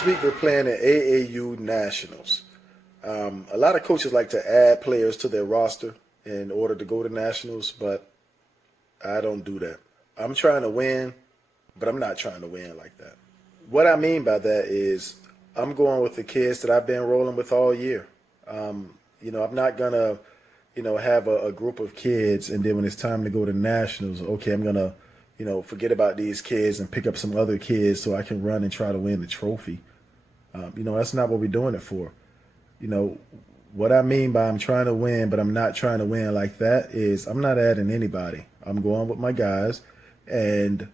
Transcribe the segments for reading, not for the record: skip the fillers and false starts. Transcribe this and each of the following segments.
Next week we're playing the AAU Nationals. A lot of coaches like to add players to their roster in order to go to Nationals, but I don't do that. I'm trying to win, but I'm not trying to win like that. What I mean by that is I'm going with the kids that I've been rolling with all year. I'm not going to, have a group of kids and then when it's time to go to Nationals, okay, I'm going to, forget about these kids and pick up some other kids so I can run and try to win the trophy. That's not what we're doing it for. What I mean by I'm trying to win, but I'm not trying to win like that is I'm not adding anybody. I'm going with my guys, and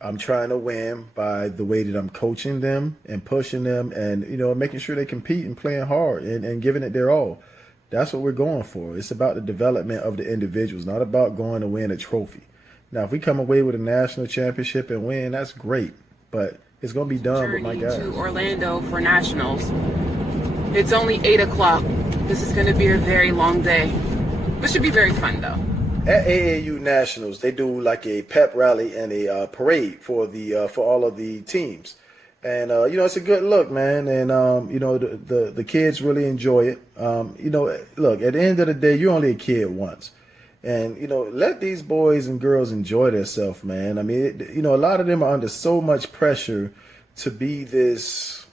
I'm trying to win by the way that I'm coaching them and pushing them and, making sure they compete and playing hard and giving it their all. That's what we're going for. It's about the development of the individuals, not about going to win a trophy. Now, if we come away with a national championship and win, that's great, but it's going to be done with my guys. To Orlando for Nationals. It's only 8 o'clock. This is going to be a very long day. This should be very fun, though. At AAU Nationals, they do like a pep rally and a parade for all of the teams, and it's a good look, man. And the kids really enjoy it. Look, at the end of the day, you're only a kid once, and let these boys and girls enjoy themselves, man. I mean, a lot of them are under so much pressure to be this,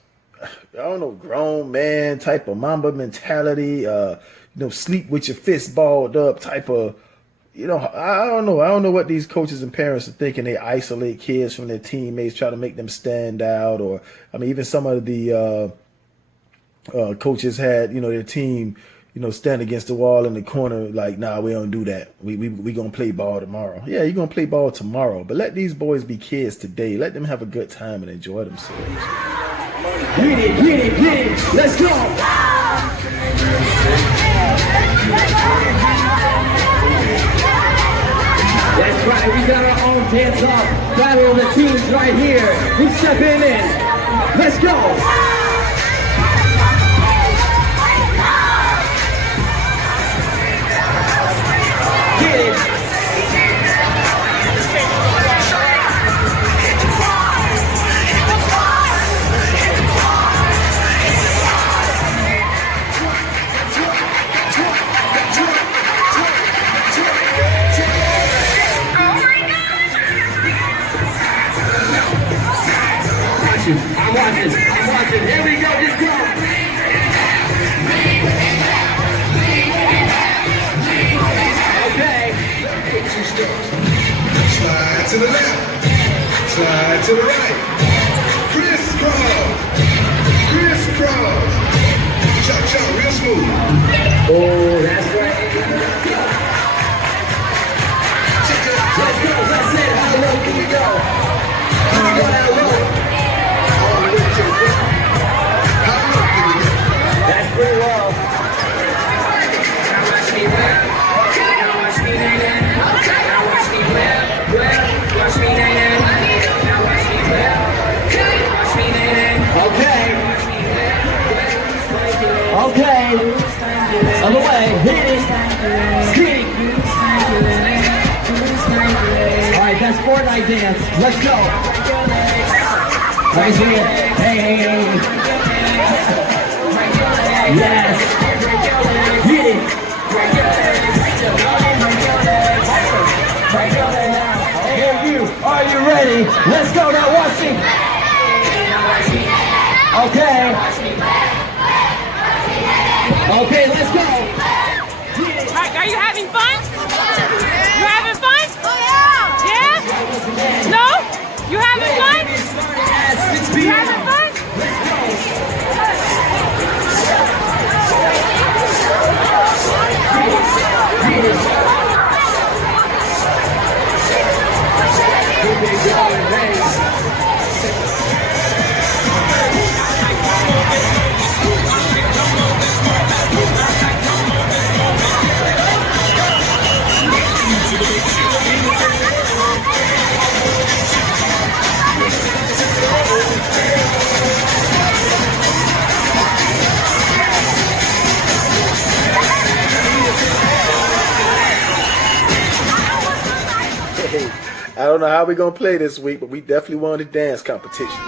grown man type of Mamba mentality, sleep with your fist balled up type of, I don't know. I don't know what these coaches and parents are thinking. They isolate kids from their teammates, try to make them stand out. Or, even some of the coaches had, their team, stand against the wall in the corner like, nah, we don't do that. We going to play ball tomorrow. Yeah, you're going to play ball tomorrow. But let these boys be kids today. Let them have a good time and enjoy themselves. Get it. Let's go. That's right, we got our own dance-off battle of the teams right here. We stepping in. Let's go. Get it. I'm watching. Here we go, just go. Okay. Slide to the left. Slide to the right. Crisscross. Chop, real smooth. Oh, that's right. Let's go. Let's say how low can we go? How low? That's pretty well. Now watch me whip. Now watch me nail. Now watch me whip. Watch me nail. Now watch me whip. Watch me nail. Okay. On the way. Hit it. Stick. Alright, that's Fortnite dance. Let's go. Right here. Hey. Yes. Hit it. Hey, you. Are you ready? Let's go now. Watch me. Okay, let's go. Are you having fun? You having fun? Yeah. No? You having fun? You having fun? I don't know how we're going to play this week, but we definitely won the dance competition.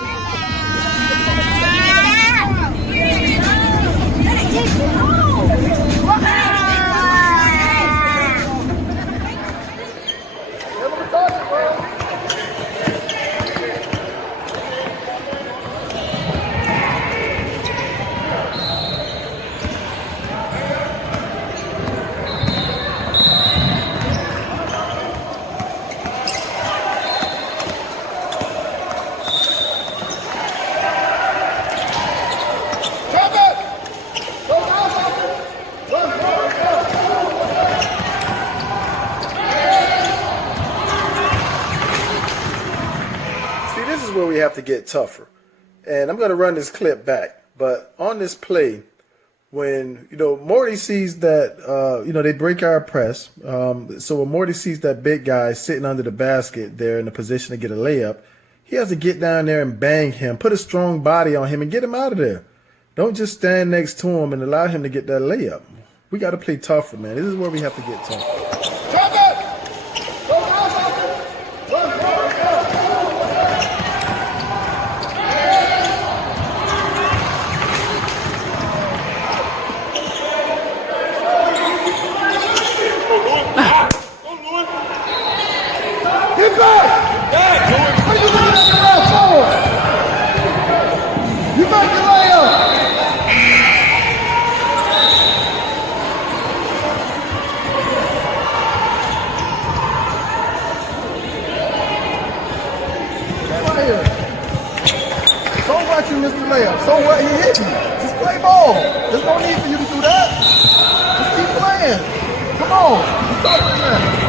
have to get tougher. And I'm going to run this clip back. But on this play, when, Morty sees that, they break our press. So when Morty sees that big guy sitting under the basket there in a position to get a layup, he has to get down there and bang him, put a strong body on him and get him out of there. Don't just stand next to him and allow him to get that layup. We got to play tougher, man. This is where we have to get tougher. Get back! What are you doing to that forward? You make the layup! Right here. So what you missed the layup? So what? He hit me. Just play ball. There's no need for you to do that. Just keep playing. Come on. You talking now.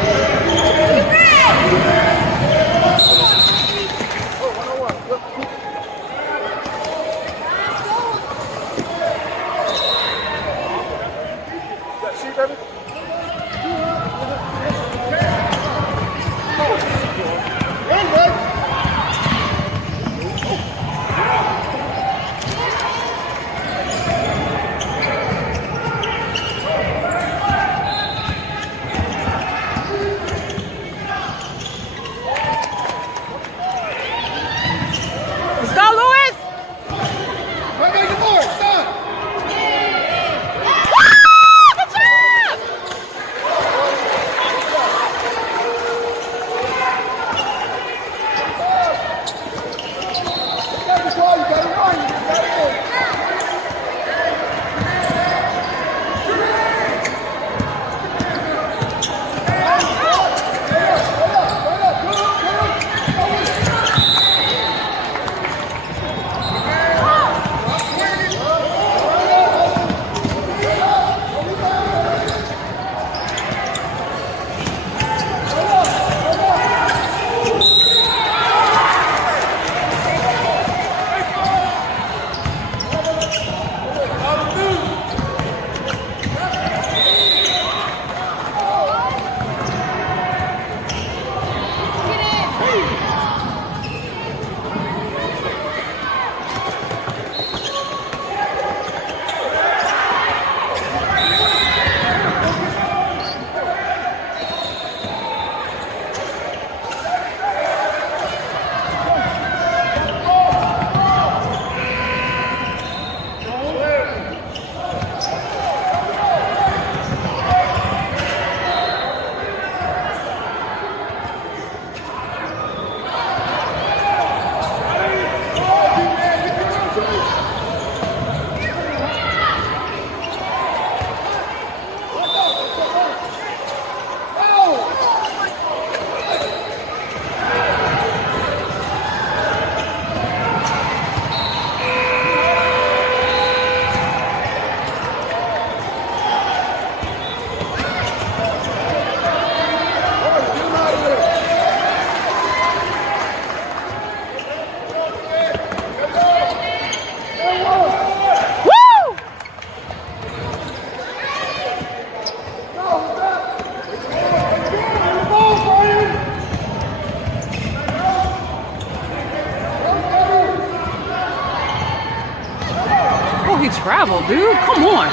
He traveled, dude. Come on.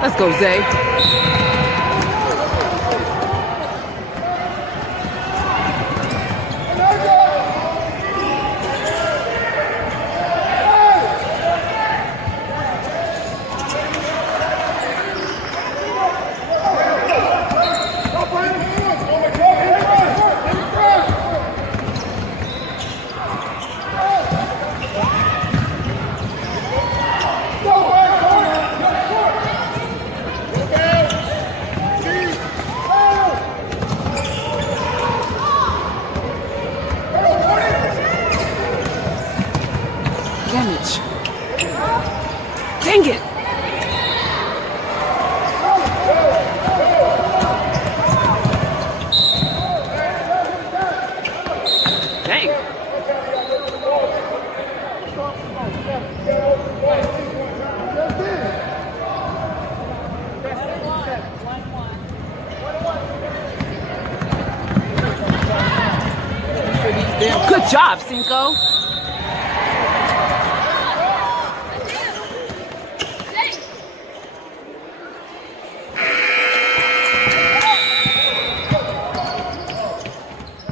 Let's go, Zay. Okay. job, Cinco.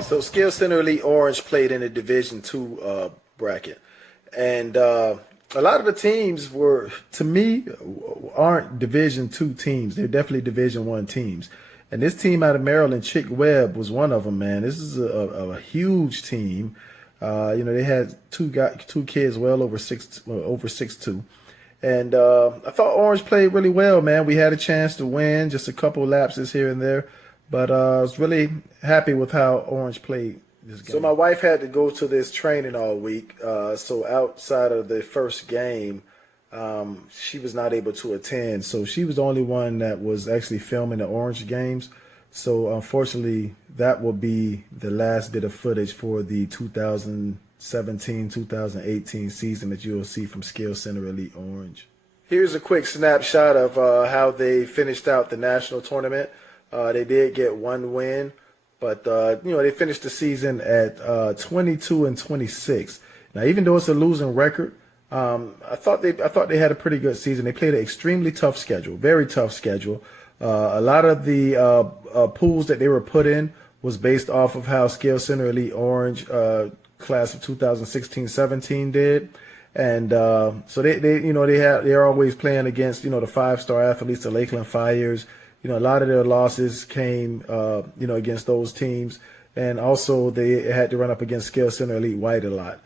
So Skill Center Elite Orange played in the Division II bracket, and a lot of the teams were, to me, aren't Division II teams. They're definitely Division I teams. And this team out of Maryland, Chick Webb, was one of them. Man, this is a huge team. They had two kids well over 6'2". And I thought Orange played really well, man. We had a chance to win, just a couple lapses here and there. But I was really happy with how Orange played this game. So my wife had to go to this training all week. So outside of the first game, she was not able to attend. So she was the only one that was actually filming the Orange games. So unfortunately, that will be the last bit of footage for the 2017-2018 season that you'll see from Skill Center Elite Orange. Here's a quick snapshot of how they finished out the national tournament. They did get one win, but they finished the season at 22-26. Now, even though it's a losing record, I thought they had a pretty good season. They played an extremely tough schedule, very tough schedule. A lot of the pools that they were put in was based off of how Skill Center Elite Orange class of 2016-17 did. And so they're always playing against the 5-star athletes, the Lakeland Fires. A lot of their losses came, against those teams. And also they had to run up against Skill Center Elite White a lot.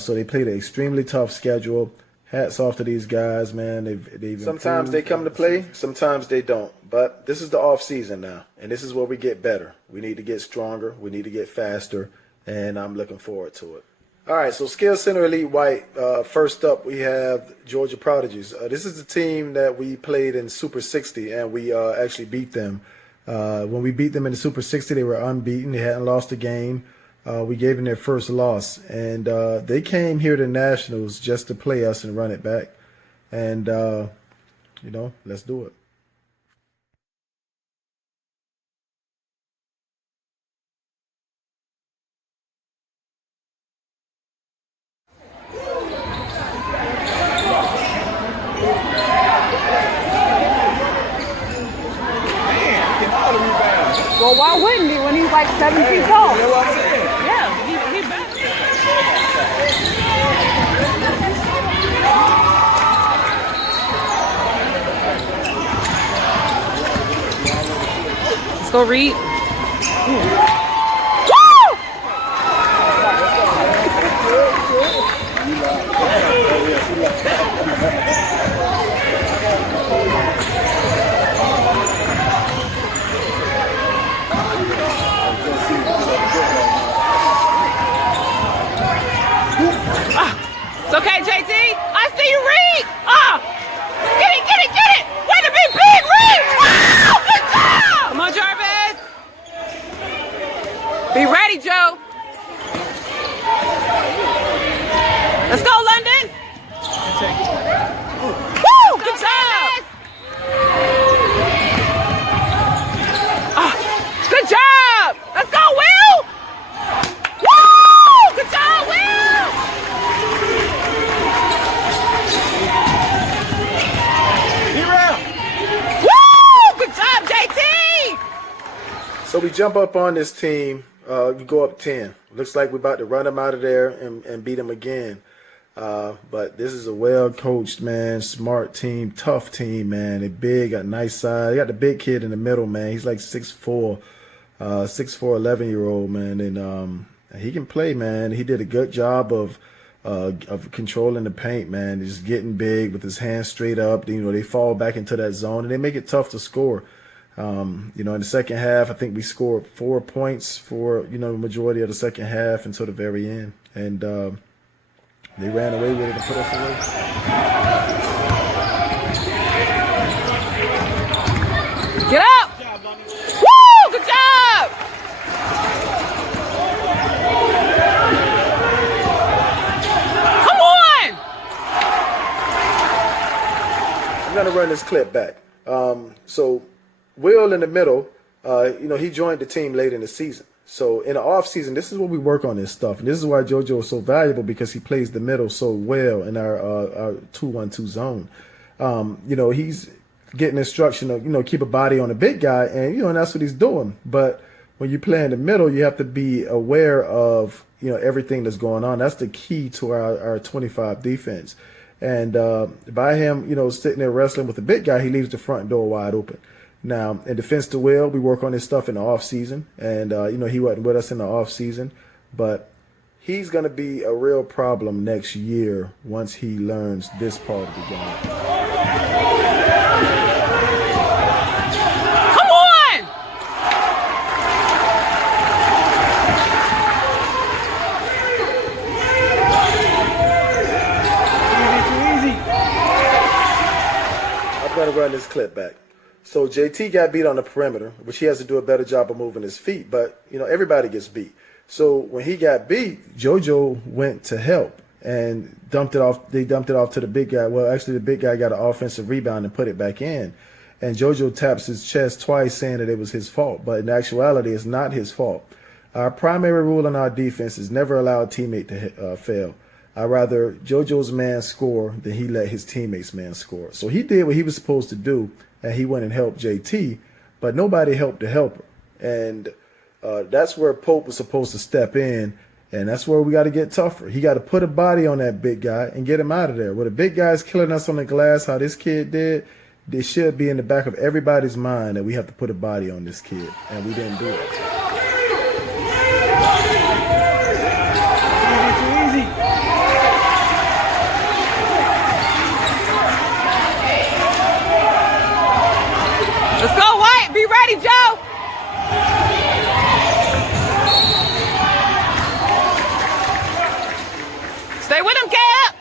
So they played an extremely tough schedule. Hats off to these guys, man. They've sometimes they come to play, sometimes they don't. But this is the off season now, and this is where we get better. We need to get stronger. We need to get faster, and I'm looking forward to it. All right, so Skill Center Elite White. First up, we have Georgia Prodigies. This is the team that we played in Super 60, and we actually beat them. When we beat them in the Super 60, they were unbeaten. They hadn't lost a game. We gave them their first loss, and they came here to Nationals just to play us and run it back. And, let's do it. Well, why wouldn't he when he's like 7 feet tall? You know what I'm saying? Yeah, he back. Let's go, Reed. It's okay, JT. I see you, Reed. Get it. Way to be big, Reed. Wow, good job. Come on, Jarvis. Be ready, Joe. Let's go, London. Woo, good job. Good job. Let's go, Will. Woo, good job, Will. So we jump up on this team. We go up 10. Looks like we're about to run them out of there and beat them again. But this is a well-coached, man, smart team, tough team, man. They're big, got nice size. They got the big kid in the middle, man. He's like 6'4", 11-year-old, man. And he can play, man. He did a good job of controlling the paint, man. Just getting big with his hands straight up. They fall back into that zone, and they make it tough to score. In the second half, I think we scored 4 points for, the majority of the second half until the very end. And they ran away with it and put us away. Get up! Woo! Good job! Come on! I'm going to run this clip back. So Will in the middle, he joined the team late in the season. So in the off season, this is what we work on this stuff, and this is why JoJo is so valuable because he plays the middle so well in our 2-1-2 zone. He's getting instruction of keep a body on a big guy, and and that's what he's doing. But when you play in the middle, you have to be aware of everything that's going on. That's the key to our 25 defense. And by him, sitting there wrestling with the big guy, he leaves the front door wide open. Now, in defense to Will, we work on this stuff in the off season, and he wasn't with us in the off season, but he's going to be a real problem next year once he learns this part of the game. Come on! Easy. I'm going to run this clip back. So JT got beat on the perimeter, which he has to do a better job of moving his feet. But, everybody gets beat. So when he got beat, JoJo went to help and dumped it off. They dumped it off to the big guy. Well, actually, the big guy got an offensive rebound and put it back in. And JoJo taps his chest twice saying that it was his fault. But in actuality, it's not his fault. Our primary rule in our defense is never allow a teammate to fail. I'd rather JoJo's man score than he let his teammates' man score. So he did what he was supposed to do, and he went and helped JT, but nobody helped the helper. And that's where Pope was supposed to step in, and that's where we got to get tougher. He got to put a body on that big guy and get him out of there. Where the big guy's killing us on the glass, how this kid did, it should be in the back of everybody's mind that we have to put a body on this kid, and we didn't do it. Easy. Let's go, White. Be ready, Joe. Stay with him, Cap.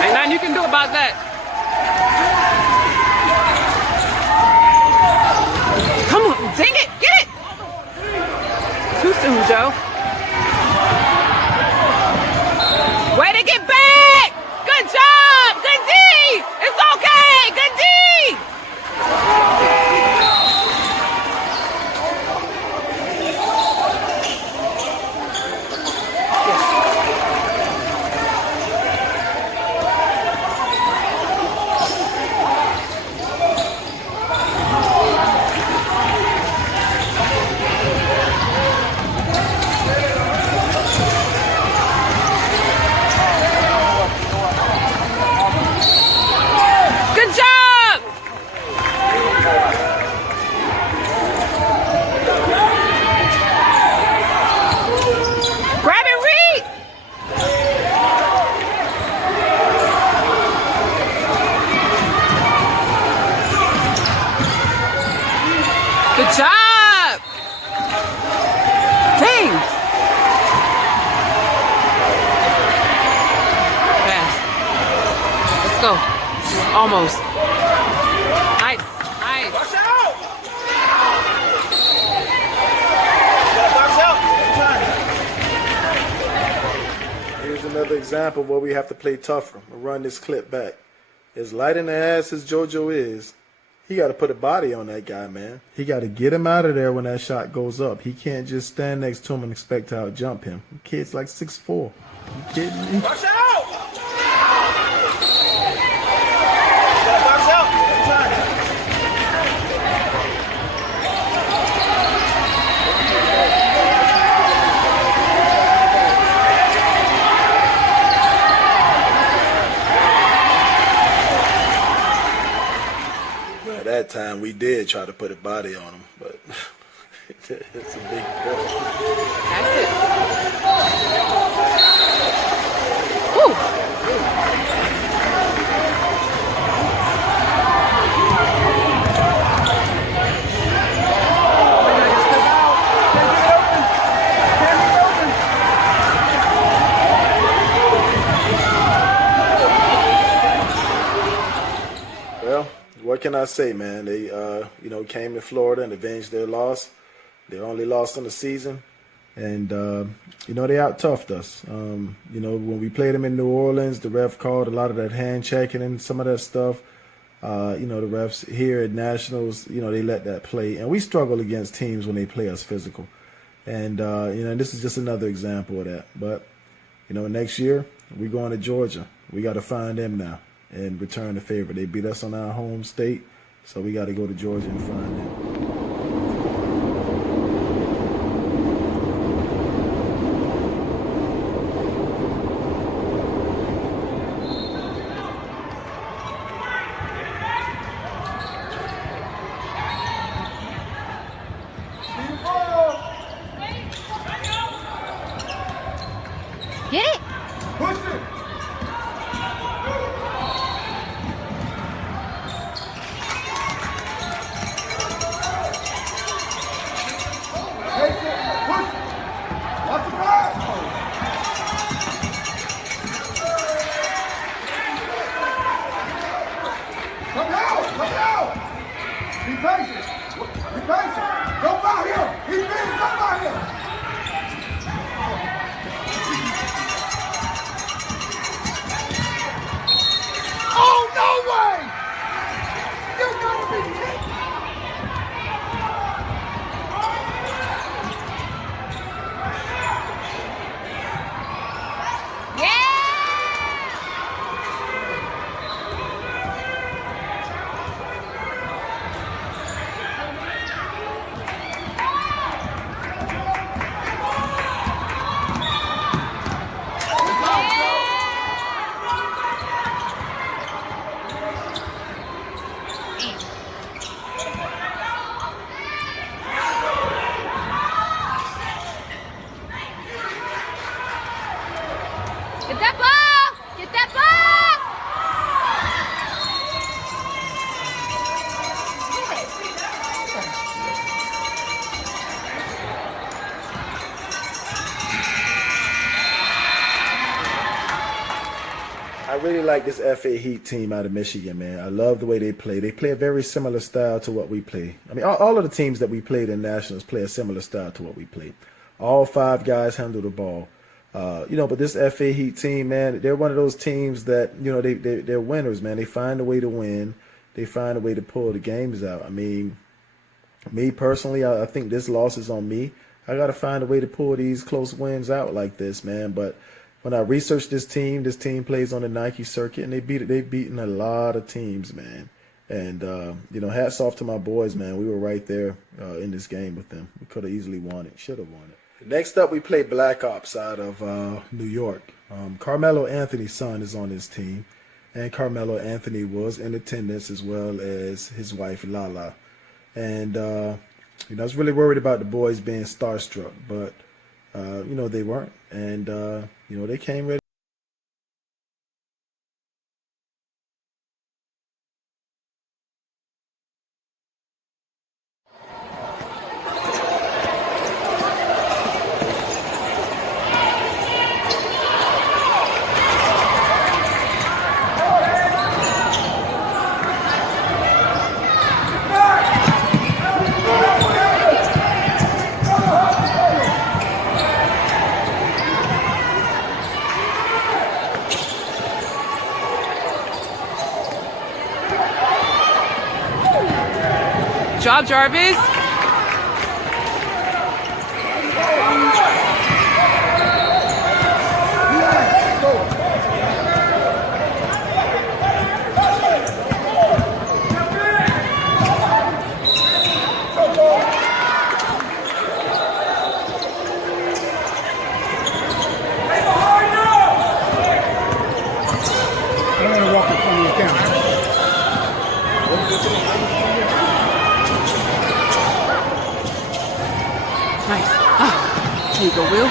Ain't nothing you can do about that. Come on, dang it, get it. Too soon, Joe. Way to get back. Good job. Good D. It's okay. Good D. Good job. Grab it, Reed. Good job. Dang. Pass. Let's go. Almost. Nice. Nice. Watch out! Watch out! Here's another example where we have to play tougher. We'll run this clip back. As light in the ass as JoJo is, he got to put a body on that guy, man. He got to get him out of there when that shot goes up. He can't just stand next to him and expect to outjump him. The kid's like 6'4". You kidding me? Watch out! Watch out! Well, that time we did try to put a body on him, but it's a big deal. That's it. Woo. Well, what can I say, man? They, came to Florida and avenged their loss. Their only loss on the season. And, they out-toughed us. When we played them in New Orleans, the ref called a lot of that hand checking and some of that stuff. The refs here at Nationals, they let that play. And we struggle against teams when they play us physical. And, this is just another example of that. But, next year, we're going to Georgia. We got to find them now and return the favor. They beat us on our home state, so we got to go to Georgia and find them. Get it. Push it. Get that ball! Get that ball! I really like this FA Heat team out of Michigan, man. I love the way they play. They play a very similar style to what we play. I mean, all of the teams that we played in Nationals play a similar style to what we play. All 5 guys handle the ball. But this FA Heat team, man, they're one of those teams that, they're winners, man. They find a way to win. They find a way to pull the games out. I mean, me personally, I think this loss is on me. I got to find a way to pull these close wins out like this, man. But when I researched this team plays on the Nike circuit, and they've beaten a lot of teams, man. And, hats off to my boys, man. We were right there in this game with them. We could have easily won it, should have won it. Next up, we play Black Ops out of New York. Carmelo Anthony's son is on this team, and Carmelo Anthony was in attendance as well as his wife, Lala. And, I was really worried about the boys being starstruck, but, they weren't. And, they came ready. Job, Jarvis. Nice. Ah, there you go, Will.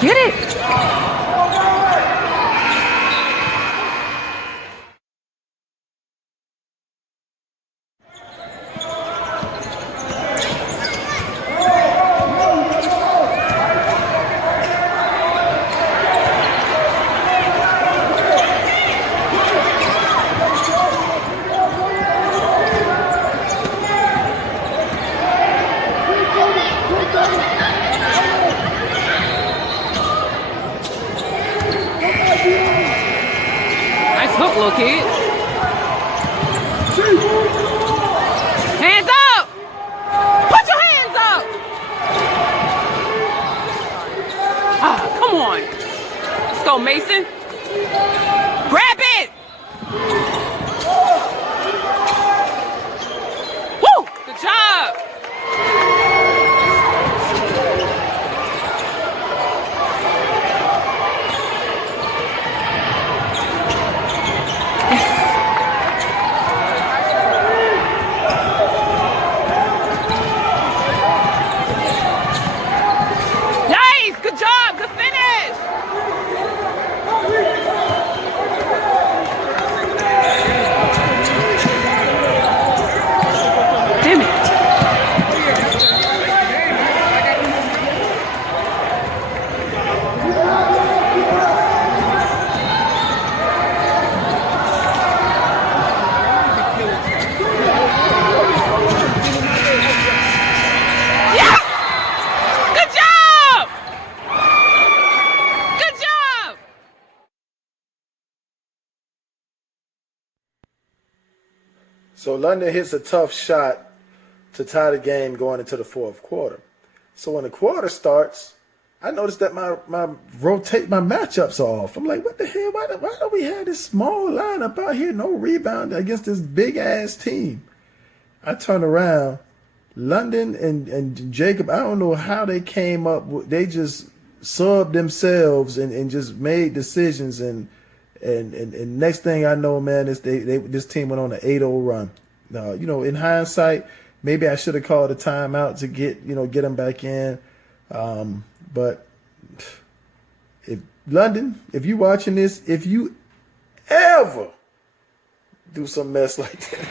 Get it! little kid. Hands up! Put your hands up! Ah, come on. Let's go, Mason. Grab it! Woo! Good job! Nice! Good job! Good finish! Damn it! Yes! Good job! Good job! So London hits a tough shot to tie the game going into the fourth quarter. So when the quarter starts, I noticed that my matchups are off. I'm like, what the hell? Why do we have this small lineup out here, no rebound against this big ass team? I turn around, London and Jacob. I don't know how they came up. They just subbed themselves and just made decisions and next thing I know, man, is this team went on an 8-0 run. In hindsight, maybe I should have called a timeout to get them back in. But if London, if you watching this, if you ever do some mess like that.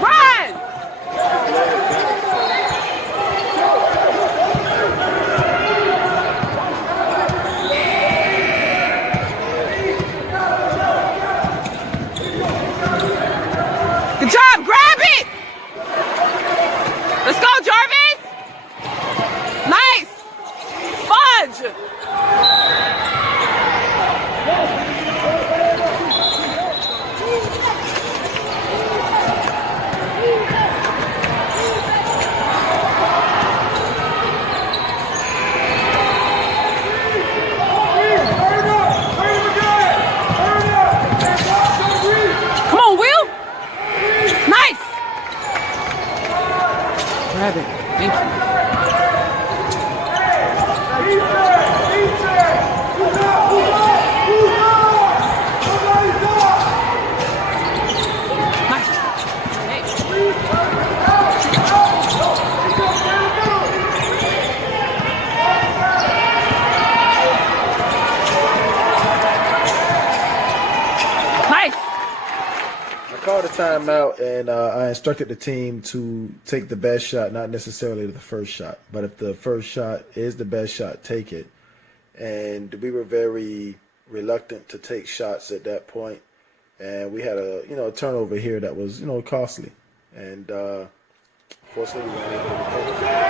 Run! Good job, grab it! Let's go, Jarvis! Nice! Fudge! Come on, Will! Nice! Grab it. Thank you. Nice. Hey. Nice. I called a timeout and I instructed the team to take the best shot, not necessarily the first shot, but if the first shot is the best shot, take it. And we were very reluctant to take shots at that point, and we had a turnover here that was costly, and fortunately we weren't able to recover.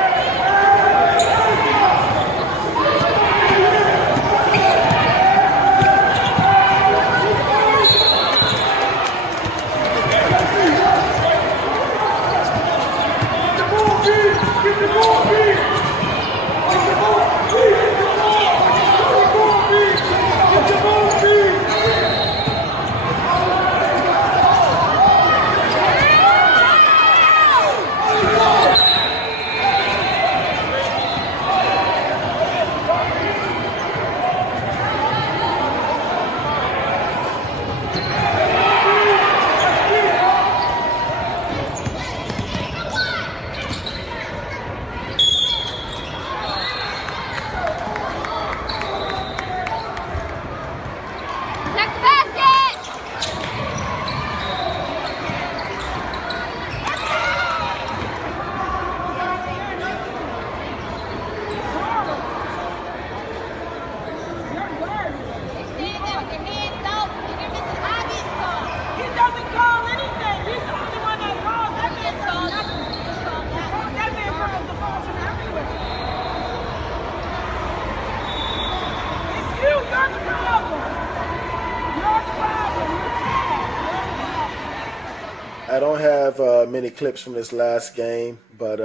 don't have many clips from this last game, but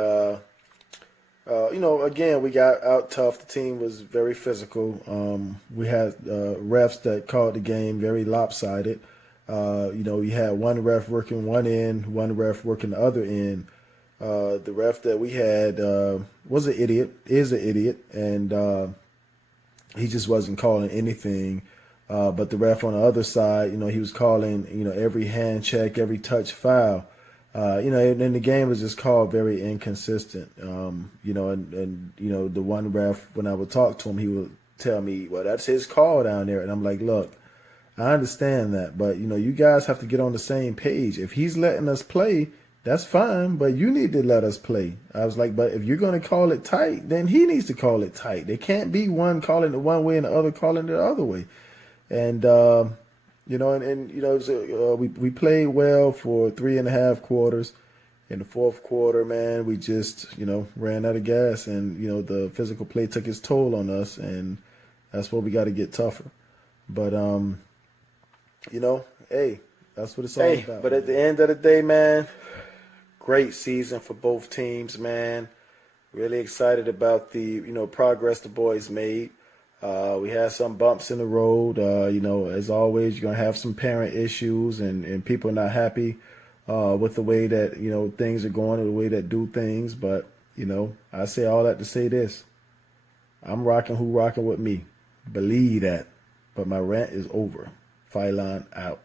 again, we got out tough. The team was very physical. We had refs that called the game very lopsided. We had one ref working one end, one ref working the other end. The ref that we had is an idiot, and he just wasn't calling anything. But the ref on the other side, he was calling, every hand check, every touch foul. And the game was just called very inconsistent. And the one ref, when I would talk to him, he would tell me, well, that's his call down there. And I'm like, look, I understand that, but you guys have to get on the same page. If he's letting us play, that's fine, but you need to let us play. I was like, but if you're going to call it tight, then he needs to call it tight. There can't be one calling it one way and the other calling it the other way. And, we played well for 3.5 quarters. In the fourth quarter, man, we just, ran out of gas, and, the physical play took its toll on us, and that's where we got to get tougher. But, hey, that's what it's all about. But at the end of the day, man, great season for both teams, man. Really excited about the, progress the boys made. We had some bumps in the road. As always, you're going to have some parent issues and people not happy with the way that, things are going or the way that do things. But, I say all that to say this. I'm rocking who rocking with me. Believe that. But my rant is over. Phylon out.